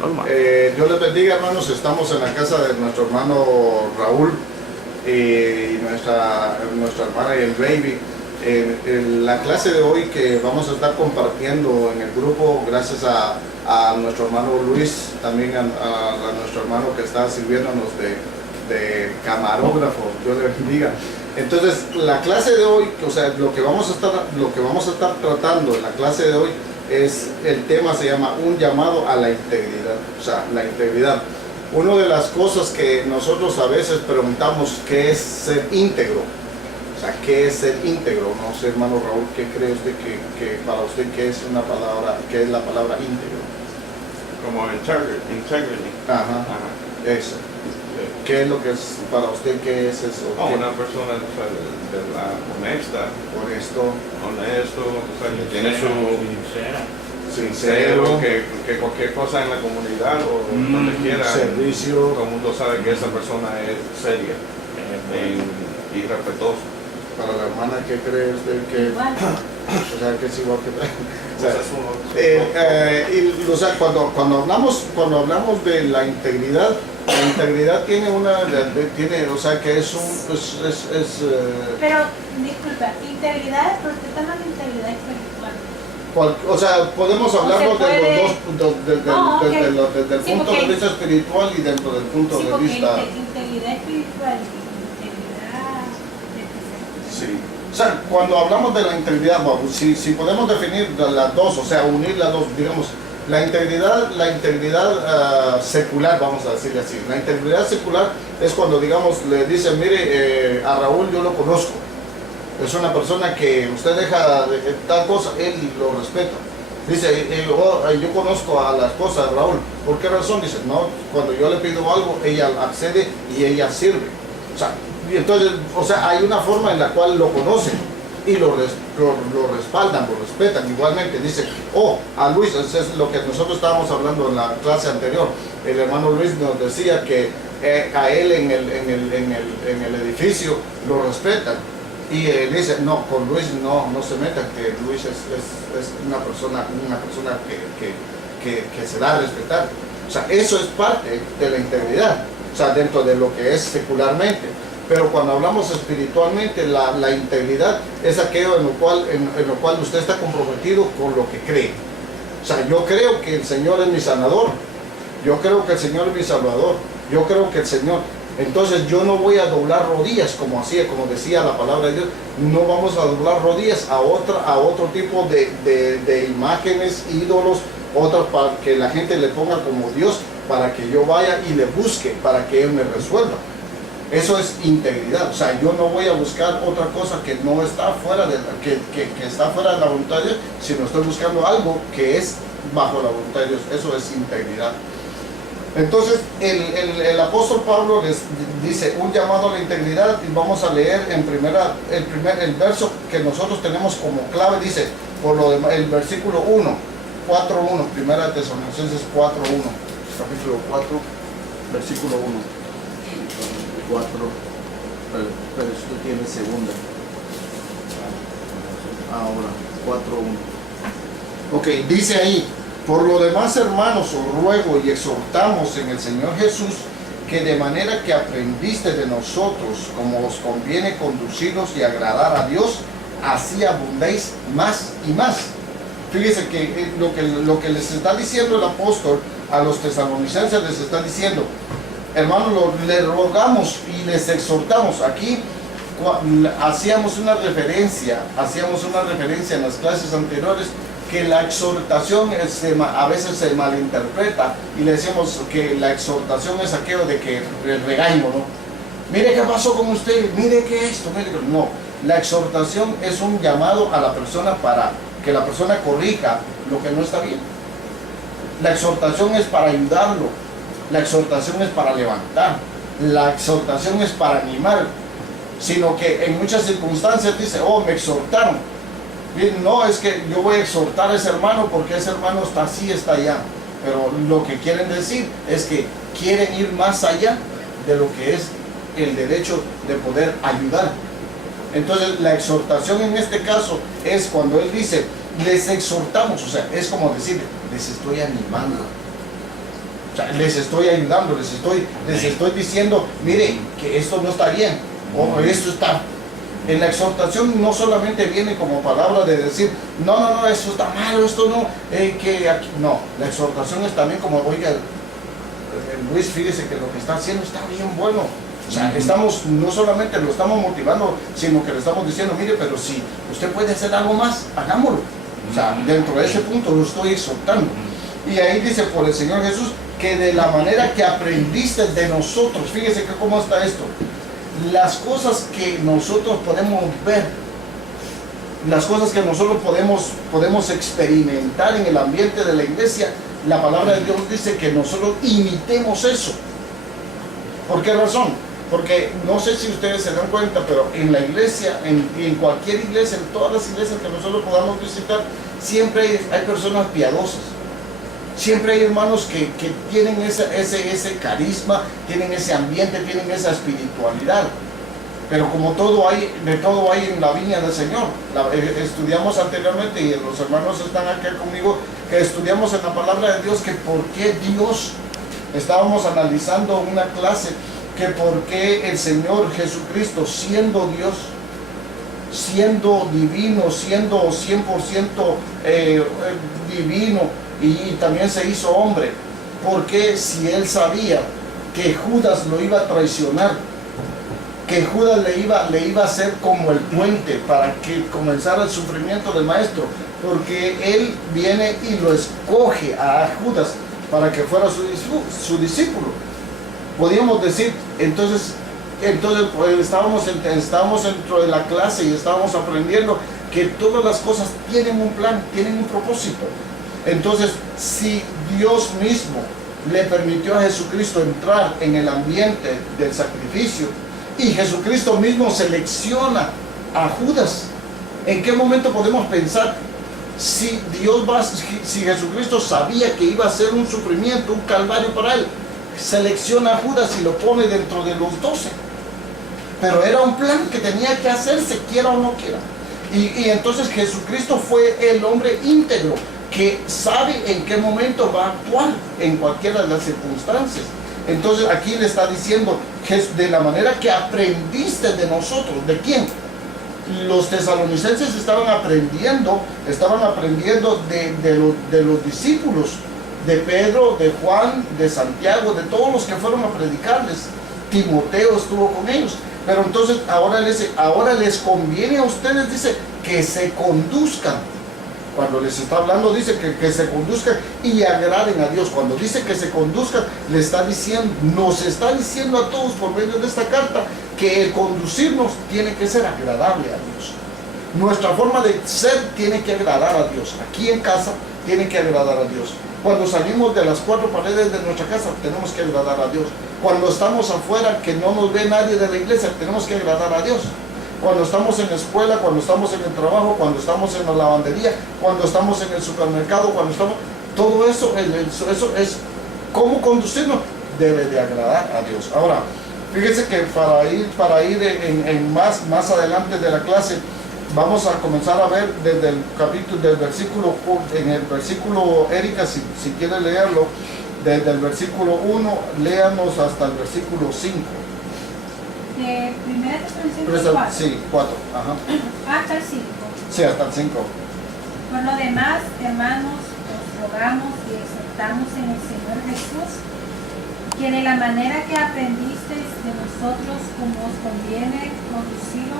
Normal. Dios les bendiga, hermanos. Estamos en la casa de nuestro hermano Raúl y nuestra hermana y el baby. La clase de hoy que vamos a estar compartiendo en el grupo, gracias a nuestro hermano Luis, también a nuestro hermano que está sirviéndonos de camarógrafo. Dios le bendiga. Entonces, la clase de hoy, o sea, lo que vamos a estar tratando en la clase de hoy es, el tema se llama un llamado a la integridad. O sea, la integridad. Una de las cosas que nosotros a veces preguntamos, ¿qué es ser íntegro? O sea, ¿qué es ser íntegro? No sé, hermano Raúl, ¿qué cree usted que para usted qué es la palabra íntegro? Como integrity. Ajá. Eso. ¿Qué es lo que es para usted? ¿Qué es eso? Una persona, o sea, de la honesta, honesto, o sea, que tiene su sincero, que cualquier cosa en la comunidad o donde quiera, servicio, todo el mundo sabe que esa persona es seria y respetuosa. Para la hermana, ¿qué cree usted que o sea, que es igual que o sea, cuando hablamos de la integridad tiene o sea, que es pero disculpa, integridad, ¿por qué está mal integridad espiritual? O sea, podemos hablarlo de los dos puntos, desde el punto de vista espiritual y dentro del punto de vista. Integridad espiritual y integridad de sí. O sea, cuando hablamos de la integridad, si podemos definir las dos, o sea, unir las dos, digamos, la integridad secular, vamos a decirle así. La integridad secular es cuando, digamos, le dicen, mire, a Raúl yo lo conozco. Es una persona que usted deja de tal cosa, él lo respeta. Dice, yo conozco a la esposa de Raúl. ¿Por qué razón? Dice, no, cuando yo le pido algo, ella accede y ella sirve. O sea, y entonces, o sea, hay una forma en la cual lo conocen y lo respaldan, lo respetan. Igualmente dice, a Luis, eso es lo que nosotros estábamos hablando en la clase anterior. El hermano Luis nos decía que a él en el edificio lo respetan. Y dice, no, con Luis no se metan, que Luis es una persona que se da a respetar. O sea, eso es parte de la integridad, o sea, dentro de lo que es secularmente. Pero cuando hablamos espiritualmente, la integridad es aquello en lo cual usted está comprometido con lo que cree. O sea, yo creo que el Señor es mi sanador, yo creo que el Señor es mi salvador, yo creo que el Señor... Entonces yo no voy a doblar rodillas como decía la palabra de Dios. No vamos a doblar rodillas a otro tipo de imágenes, ídolos, otros para que la gente le ponga como Dios, para que yo vaya y le busque, para que Él me resuelva. Eso es integridad. O sea, yo no voy a buscar otra cosa que no está fuera que está fuera de la voluntad de Dios, sino estoy buscando algo que es bajo la voluntad de Dios. Eso es integridad. Entonces, el apóstol Pablo les dice un llamado a la integridad, y vamos a leer el verso que nosotros tenemos como clave. Dice, el versículo 1, 4:1, primera Tesalonicenses 4:1, capítulo 4, versículo 1. 4, pero esto tiene segunda. Ahora, 4:1. Ok, dice ahí, por lo demás, hermanos, os ruego y exhortamos en el Señor Jesús, que de manera que aprendiste de nosotros, como os conviene conduciros y agradar a Dios, así abundéis más y más. Fíjese que lo que les está diciendo el apóstol a los tesalonicenses, les está diciendo, hermanos, les rogamos y les exhortamos. Aquí hacíamos una referencia en las clases anteriores, que la exhortación a veces se malinterpreta y le decimos que la exhortación es aquello de que regaño, ¿no? Mire qué pasó con usted, mire que esto, mire que... No, la exhortación es un llamado a la persona para que la persona corrija lo que no está bien. La exhortación es para ayudarlo, la exhortación es para levantar, la exhortación es para animar, sino que en muchas circunstancias dice, me exhortaron. Bien, no, es que yo voy a exhortar a ese hermano porque ese hermano está así, está allá. Pero lo que quieren decir es que quieren ir más allá de lo que es el derecho de poder ayudar. Entonces la exhortación en este caso es cuando él dice, les exhortamos, o sea, es como decir, les estoy animando. O sea, les estoy ayudando, les estoy diciendo, mire, que esto no está bien, o esto está. En la exhortación no solamente viene como palabra de decir, no, eso está malo, esto no, que aquí. No, la exhortación es también como, oiga, Luis, fíjese que lo que está haciendo está bien bueno. O sea, no solamente lo estamos motivando, sino que le estamos diciendo, mire, pero si usted puede hacer algo más, hagámoslo. O sea, dentro de ese punto lo estoy exhortando. Y ahí dice, por el Señor Jesús, que de la manera que aprendiste de nosotros, fíjese que cómo está esto, las cosas que nosotros podemos ver, las cosas que nosotros podemos experimentar en el ambiente de la iglesia, la palabra de Dios dice que nosotros imitemos eso. ¿Por qué razón? Porque no sé si ustedes se dan cuenta, pero en la iglesia, en cualquier iglesia, en todas las iglesias que nosotros podamos visitar, siempre hay personas piadosas. Siempre hay hermanos que tienen ese carisma, tienen ese ambiente, tienen esa espiritualidad. Pero como de todo hay en la viña del Señor. Estudiamos anteriormente, y los hermanos están aquí conmigo, que estudiamos en la palabra de Dios que por qué Dios, estábamos analizando una clase, que por qué el Señor Jesucristo, siendo Dios, siendo divino, siendo 100% divino, y también se hizo hombre, porque si él sabía que Judas lo iba a traicionar, que Judas le iba a hacer como el puente para que comenzara el sufrimiento del maestro, porque él viene y lo escoge a Judas para que fuera su discípulo. Podíamos decir, entonces pues, estábamos dentro de la clase y estábamos aprendiendo que todas las cosas tienen un plan, tienen un propósito. Entonces, si Dios mismo le permitió a Jesucristo entrar en el ambiente del sacrificio, y Jesucristo mismo selecciona a Judas, ¿en qué momento podemos pensar si Jesucristo sabía que iba a ser un sufrimiento, un calvario para él, selecciona a Judas y lo pone dentro de los 12? Pero era un plan que tenía que hacerse, quiera o no quiera. Y entonces Jesucristo fue el hombre íntegro, que sabe en qué momento va a actuar en cualquiera de las circunstancias. Entonces aquí le está diciendo que de la manera que aprendiste de nosotros. ¿De quién? Los tesalonicenses estaban aprendiendo de los discípulos, de Pedro, de Juan, de Santiago, de todos los que fueron a predicarles. Timoteo estuvo con ellos. Pero entonces ahora les conviene a ustedes, dice, que se conduzcan. Cuando les está hablando dice que se conduzcan y agraden a Dios. Cuando dice que se conduzcan, nos está diciendo a todos por medio de esta carta que el conducirnos tiene que ser agradable a Dios. Nuestra forma de ser tiene que agradar a Dios. Aquí en casa tiene que agradar a Dios. Cuando salimos de las 4 paredes de nuestra casa tenemos que agradar a Dios. Cuando estamos afuera, que no nos ve nadie de la iglesia, tenemos que agradar a Dios. Cuando estamos en la escuela, cuando estamos en el trabajo, cuando estamos en la lavandería, cuando estamos en el supermercado, todo eso es cómo conducirnos, debe de agradar a Dios. Ahora, fíjense que para ir en más adelante de la clase, vamos a comenzar a ver desde el capítulo, en el versículo, Erika, si quiere leerlo, desde el versículo 1, léanos hasta el versículo 5. De 1 Tesalonicenses 4. Sí, 4. Ajá. Hasta el 5. Sí, hasta el 5. Por lo demás, hermanos, os rogamos y exhortamos en el Señor Jesús, que de la manera que aprendisteis de nosotros, como os conviene, conducido,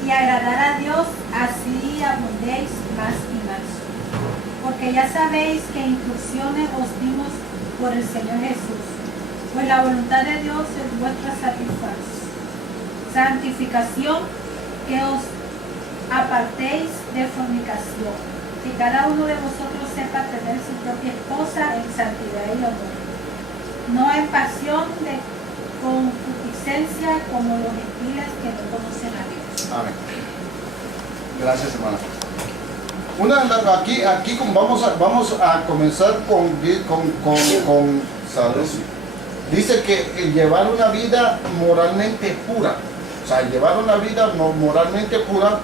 y agradar a Dios, así abundéis más y más. Porque ya sabéis que incursiones os dimos por el Señor Jesús, pues la voluntad de Dios es vuestra santificación, que os apartéis de fornicación, que cada uno de vosotros sepa tener su propia esposa en santidad y honor, no en pasión de concupiscencia como los gentiles que no conocen a Dios. Amén. Gracias, hermana. Aquí vamos a comenzar con salud. Dice que llevar una vida moralmente pura, o sea, llevar una vida moralmente pura,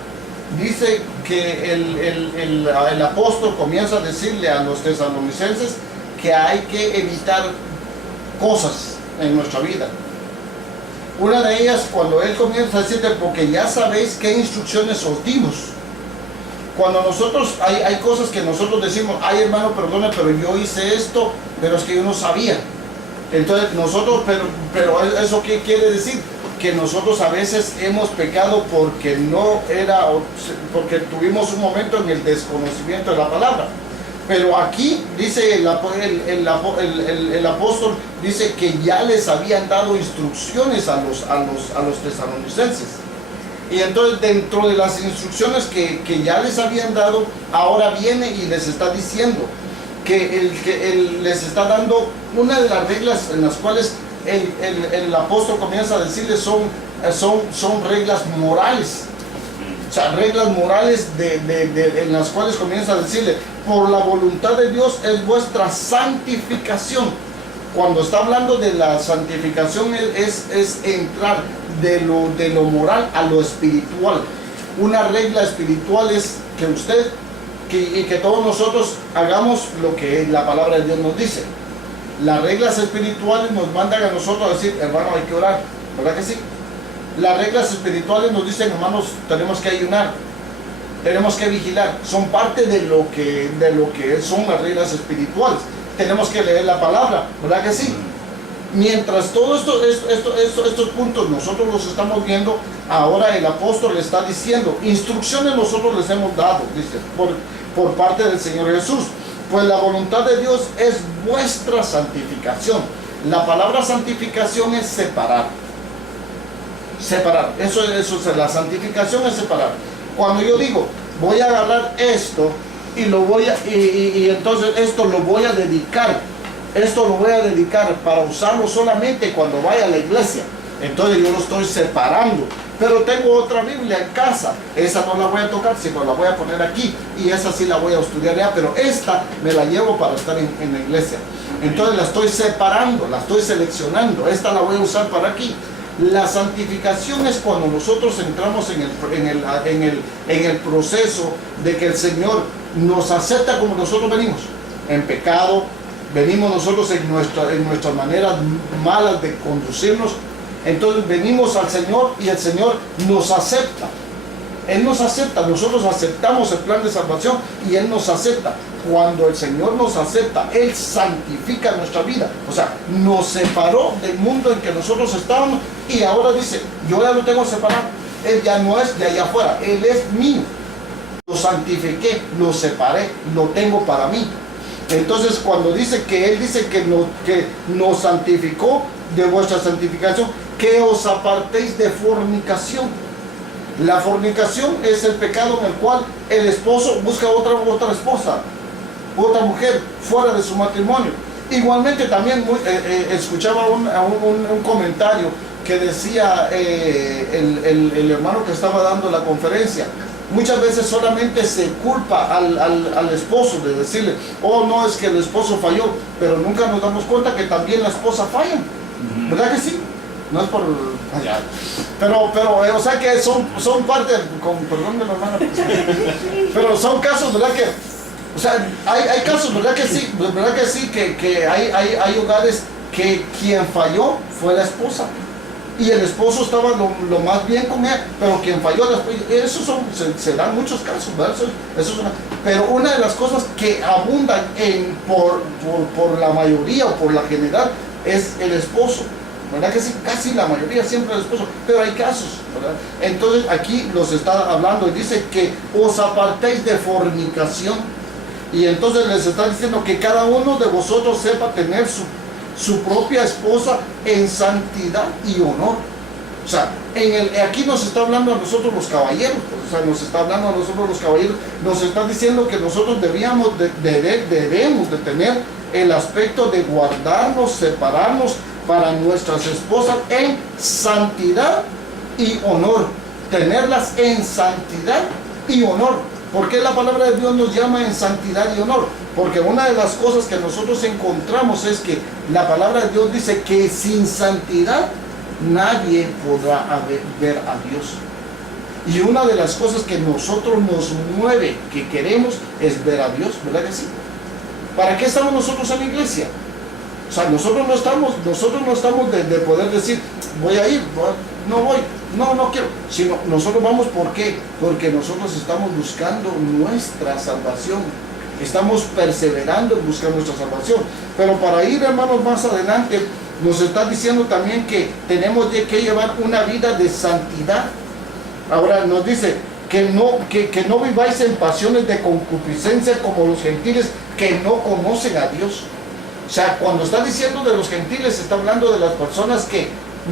dice que el apóstol comienza a decirle a los tesalonicenses que hay que evitar cosas en nuestra vida. Una de ellas, cuando él comienza a decirle, porque ya sabéis qué instrucciones os dimos. Cuando nosotros, hay cosas que nosotros decimos, ay hermano, perdona, pero yo hice esto, pero es que yo no sabía. Entonces nosotros, pero ¿eso qué quiere decir? Que nosotros a veces hemos pecado porque porque tuvimos un momento en el desconocimiento de la palabra. Pero aquí dice el apóstol, dice que ya les habían dado instrucciones a los tesalonicenses. Y entonces dentro de las instrucciones que ya les habían dado, ahora viene y les está diciendo que les está dando una de las reglas en las cuales el apóstol comienza a decirles son reglas morales. O sea, reglas morales en las cuales comienza a decirle, por la voluntad de Dios es vuestra santificación. Cuando está hablando de la santificación es entrar de lo moral a lo espiritual. Una regla espiritual es que usted y que todos nosotros hagamos lo que la palabra de Dios nos dice. Las reglas espirituales nos mandan a nosotros a decir, hermano, hay que orar, ¿verdad que sí? Las reglas espirituales nos dicen, hermanos, tenemos que ayunar, tenemos que vigilar. Son parte de lo que son las reglas espirituales. Tenemos que leer la palabra, ¿verdad que sí? Mientras todos estos puntos nosotros los estamos viendo, ahora el apóstol le está diciendo, instrucciones nosotros les hemos dado, dice, por parte del Señor Jesús. Pues la voluntad de Dios es vuestra santificación. La palabra santificación es separar. Separar. Eso es la santificación, es separar. Cuando yo digo, voy a agarrar esto y entonces esto lo voy a dedicar. Esto lo voy a dedicar para usarlo solamente cuando vaya a la iglesia. Entonces yo lo estoy separando. Pero tengo otra Biblia en casa. Esa no la voy a tocar, sino la voy a poner aquí. Y esa sí la voy a estudiar ya. Pero esta me la llevo para estar en la iglesia. Entonces la estoy separando, la estoy seleccionando. Esta la voy a usar para aquí. La santificación es cuando nosotros entramos en el proceso de que el Señor nos acepta como nosotros venimos. En pecado. Venimos nosotros en nuestras maneras malas de conducirnos. Entonces venimos al Señor y el Señor nos acepta. Él nos acepta, nosotros aceptamos el plan de salvación y Él nos acepta. Cuando el Señor nos acepta, Él santifica nuestra vida. O sea, nos separó del mundo en que nosotros estábamos y ahora dice, yo ya lo tengo separado. Él ya no es de allá afuera, Él es mío. Lo santifiqué, lo separé, lo tengo para mí. Entonces cuando dice que Él dice que nos santificó de vuestra santificación, que os apartéis de fornicación. La fornicación es el pecado en el cual el esposo busca otra esposa, otra mujer fuera de su matrimonio. Igualmente también escuchaba un comentario que decía el hermano que estaba dando la conferencia. Muchas veces solamente se culpa al esposo de decirle, oh no, es que el esposo falló, pero nunca nos damos cuenta que también la esposa falla, ¿verdad que sí? No es por fallar, pero o sea que son parte, con perdón de la hermana, pero son casos, ¿verdad que? O sea, hay casos, ¿verdad que sí? Que hay hogares que quien falló fue la esposa. Y el esposo estaba lo más bien con ella, pero quien falló después, se dan muchos casos, ¿verdad? Pero una de las cosas que abundan por la mayoría o por la general es el esposo, ¿verdad que sí? Casi la mayoría siempre el esposo, pero hay casos, ¿verdad? Entonces aquí los está hablando y dice que os apartéis de fornicación, y entonces les está diciendo que cada uno de vosotros sepa tener su propia esposa en santidad y honor. O sea, aquí nos está hablando a nosotros los caballeros, o sea, nos está hablando a nosotros los caballeros, nos está diciendo que nosotros debemos de tener el aspecto de guardarnos, separarnos para nuestras esposas en santidad y honor, tenerlas en santidad y honor. ¿Por qué la palabra de Dios nos llama en santidad y honor? Porque una de las cosas que nosotros encontramos es que la palabra de Dios dice que sin santidad nadie podrá ver a Dios. Y una de las cosas que nosotros nos mueve, que queremos, es ver a Dios, ¿verdad que sí? ¿Para qué estamos nosotros en la iglesia? O sea, nosotros no estamos de poder decir, voy a ir, no quiero. Sino nosotros vamos, ¿por qué? Porque nosotros estamos buscando nuestra salvación. Estamos perseverando en buscar nuestra salvación. Pero para ir, hermanos, más adelante, nos está diciendo también que tenemos que llevar una vida de santidad. Ahora nos dice que no viváis en pasiones de concupiscencia como los gentiles que no conocen a Dios. O sea, cuando está diciendo de los gentiles, está hablando de las personas que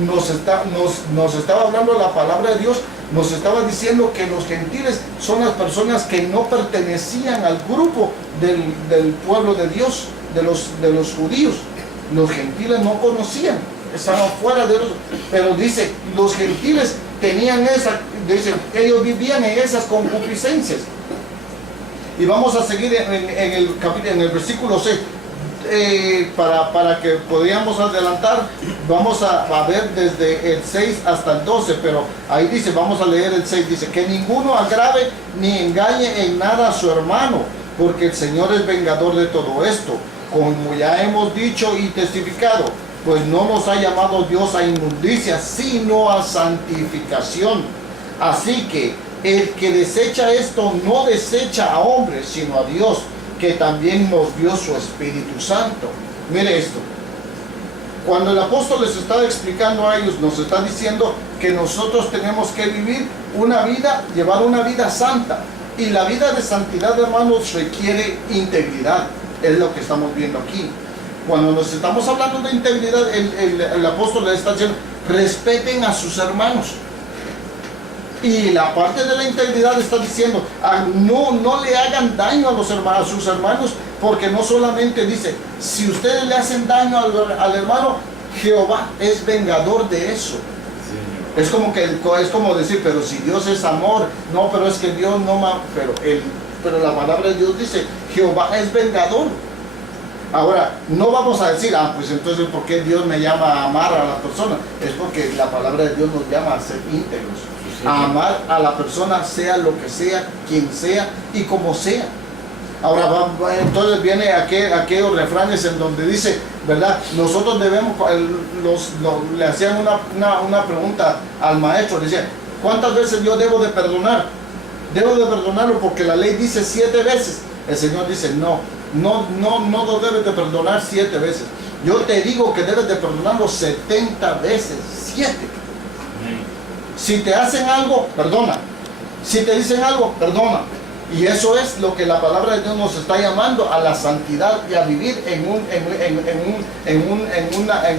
nos estaba hablando la palabra de Dios, nos estaba diciendo que los gentiles son las personas que no pertenecían al grupo del pueblo de Dios, de los judíos. Los gentiles no conocían, estaban fuera de ellos, pero dice, los gentiles tenían ellos vivían en esas concupiscencias. Y vamos a seguir en el versículo 6. Para que podamos adelantar, vamos a ver desde el 6 hasta el 12, pero ahí dice, vamos a leer el 6, dice, que ninguno agrave ni engañe en nada a su hermano, porque el Señor es vengador de todo esto, como ya hemos dicho y testificado, pues no nos ha llamado Dios a inmundicia, sino a santificación. Así que el que desecha esto no desecha a hombres, sino a Dios, que también nos dio su Espíritu Santo. Mire esto. Cuando el apóstol les está explicando a ellos, nos está diciendo que nosotros tenemos que vivir una vida, llevar una vida santa. Y la vida de santidad, hermanos, requiere integridad. Es lo que estamos viendo aquí. Cuando nos estamos hablando de integridad, el apóstol les está diciendo, respeten a sus hermanos. Y la parte de la integridad está diciendo, no le hagan daño a sus hermanos, porque no solamente dice, si ustedes le hacen daño al hermano, Jehová es vengador de eso. Sí. Es como decir, pero si Dios es amor, no, pero es que Dios no, pero la palabra de Dios dice, Jehová es vengador. Ahora, no vamos a decir, pues entonces, ¿por qué Dios me llama a amar a la persona? Es porque la palabra de Dios nos llama a ser íntegros. A amar a la persona, sea lo que sea, quien sea y como sea. Ahora entonces viene aquellos refranes en donde dice, ¿verdad? Nosotros debemos, le hacían una pregunta al maestro, le decían, ¿cuántas veces yo debo de perdonar? Debo de perdonarlo porque la ley dice 7 veces. El Señor dice, no lo debes de perdonar 7 veces. Yo te digo que debes de perdonarlo 70 veces, 7. Si te hacen algo, perdona. Si te dicen algo, perdona. Y eso es lo que la palabra de Dios nos está llamando, a la santidad y a vivir en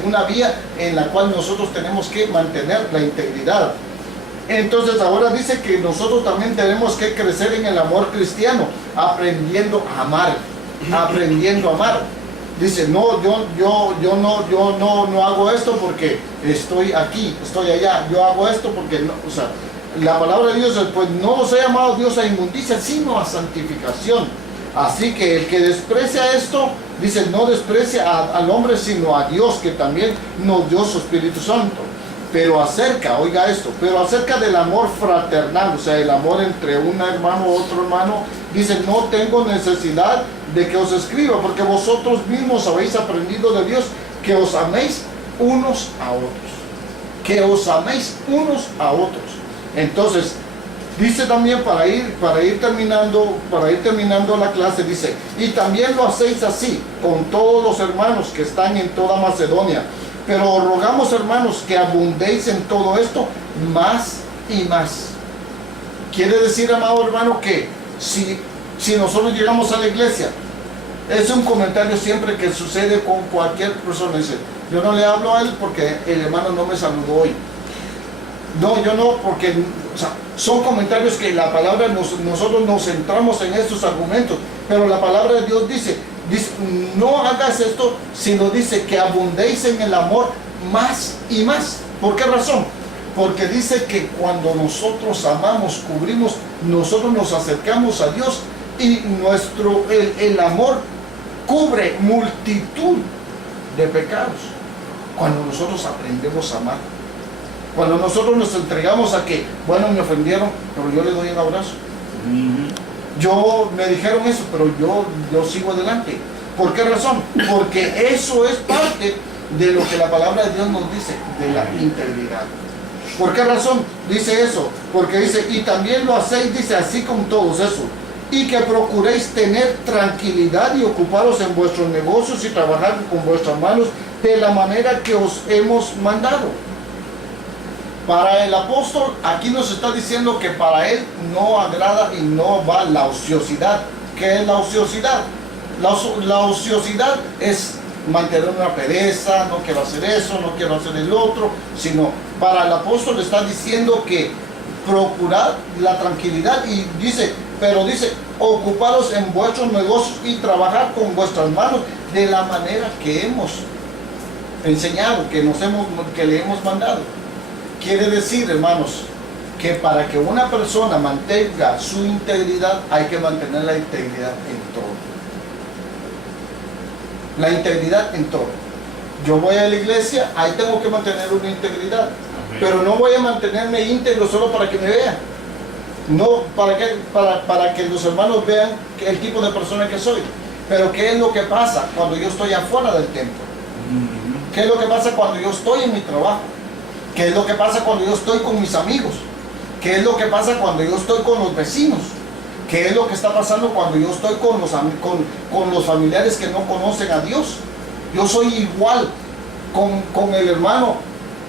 una vía en la cual nosotros tenemos que mantener la integridad. Entonces ahora dice que nosotros también tenemos que crecer en el amor cristiano, aprendiendo a amar. Dice, no, yo no hago esto porque estoy aquí, estoy allá. Yo hago esto porque no, o sea, la palabra de Dios, pues no nos ha llamado Dios a inmundicia, sino a santificación. Así que el que desprecia esto, dice, no desprecia al hombre, sino a Dios, que también nos dio su Espíritu Santo. Pero acerca del amor fraternal, o sea, el amor entre un hermano y otro hermano, dice, no tengo necesidad de que os escriba, porque vosotros mismos habéis aprendido de Dios que os améis unos a otros. Que os améis unos a otros. Entonces, dice también, para ir terminando la clase, dice, y también lo hacéis así con todos los hermanos que están en toda Macedonia. Pero rogamos, hermanos, que abundéis en todo esto más y más. Quiere decir, amado hermano, que si nosotros llegamos a la iglesia, es un comentario siempre que sucede con cualquier persona. Dice, yo no le hablo a él porque el hermano no me saludó hoy. No, yo no, porque, o sea, son comentarios que la palabra, nosotros nos centramos en estos argumentos, pero la palabra de Dios dice, no hagas esto, sino dice que abundéis en el amor más y más. ¿Por qué razón? Porque dice que cuando nosotros amamos, cubrimos, nosotros nos acercamos a Dios y el amor cubre multitud de pecados. Cuando nosotros aprendemos a amar. Cuando nosotros nos entregamos a que, bueno, me ofendieron, pero yo le doy un abrazo. Yo me dijeron eso, pero yo sigo adelante. ¿Por qué razón? Porque eso es parte de lo que la palabra de Dios nos dice, de la integridad. ¿Por qué razón dice eso? Porque dice, y también lo hacéis, dice, así con todos eso, y que procuréis tener tranquilidad y ocuparos en vuestros negocios y trabajar con vuestras manos de la manera que os hemos mandado. Para el apóstol, aquí nos está diciendo que para él no agrada y no va la ociosidad. ¿Qué es la ociosidad? La ociosidad es mantener una pereza, no quiero hacer eso, no quiero hacer el otro, sino para el apóstol está diciendo que procurad la tranquilidad y dice, pero dice, ocuparos en vuestros negocios y trabajar con vuestras manos de la manera que hemos enseñado, que le hemos mandado. Quiere decir, hermanos, que para que una persona mantenga su integridad, hay que mantener la integridad en todo. La integridad en todo. Yo voy a la iglesia, ahí tengo que mantener una integridad. Pero no voy a mantenerme íntegro solo para que me vean. No para que los hermanos vean el tipo de persona que soy. Pero ¿qué es lo que pasa cuando yo estoy afuera del templo? ¿Qué es lo que pasa cuando yo estoy en mi trabajo? ¿Qué es lo que pasa cuando yo estoy con mis amigos? ¿Qué es lo que pasa cuando yo estoy con los vecinos? ¿Qué es lo que está pasando cuando yo estoy con los familiares que no conocen a Dios? Yo soy igual con el hermano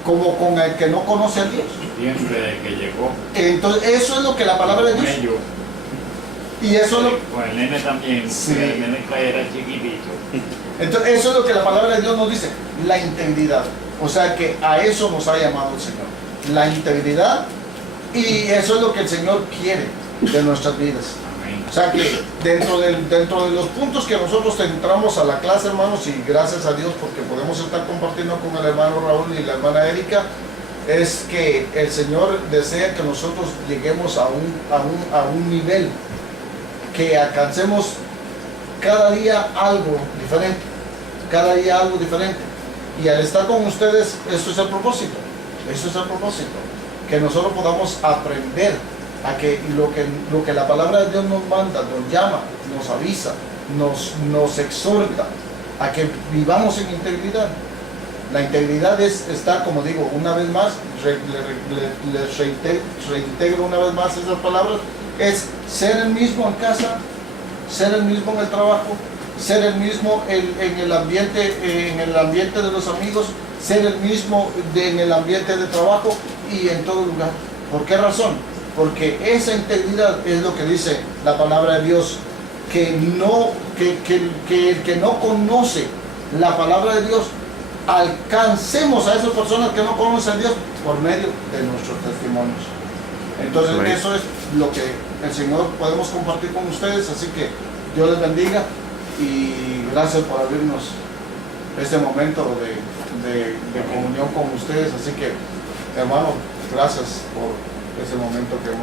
como con el que no conoce a Dios. Siempre desde que llegó. Entonces eso es lo que la palabra de Dios. Con ellos. Y eso es lo, Con el nene también. Sí. El nene era chiquitito. entonces eso es lo que la palabra de Dios nos dice, la integridad. O sea que a eso nos ha llamado el Señor. La integridad, y eso es lo que el Señor quiere de nuestras vidas. Amén. O sea que dentro de los puntos que nosotros entramos a la clase, hermanos, y gracias a Dios porque podemos estar compartiendo con el hermano Raúl y la hermana Erika, es que el Señor desea que nosotros lleguemos a un nivel, que alcancemos cada día algo diferente, cada día algo diferente. Y al estar con ustedes, eso es el propósito, que nosotros podamos aprender a que lo que la palabra de Dios nos manda, nos llama, nos avisa, nos exhorta a que vivamos en integridad. La integridad es estar, como digo, una vez más, les reintegro una vez más esas palabras, es ser el mismo en casa, ser el mismo en el trabajo, ser el mismo en el ambiente de los amigos, ser el mismo en el ambiente de trabajo y en todo lugar. ¿Por qué razón? Porque esa integridad es lo que dice la palabra de Dios, que el que no conoce la palabra de Dios, alcancemos a esas personas que no conocen a Dios por medio de nuestros testimonios. Entonces Amén. eso es lo que el Señor podemos compartir con ustedes, así que Dios les bendiga y gracias por abrirnos este momento de comunión con ustedes. Así que, hermano, gracias por ese momento que hemos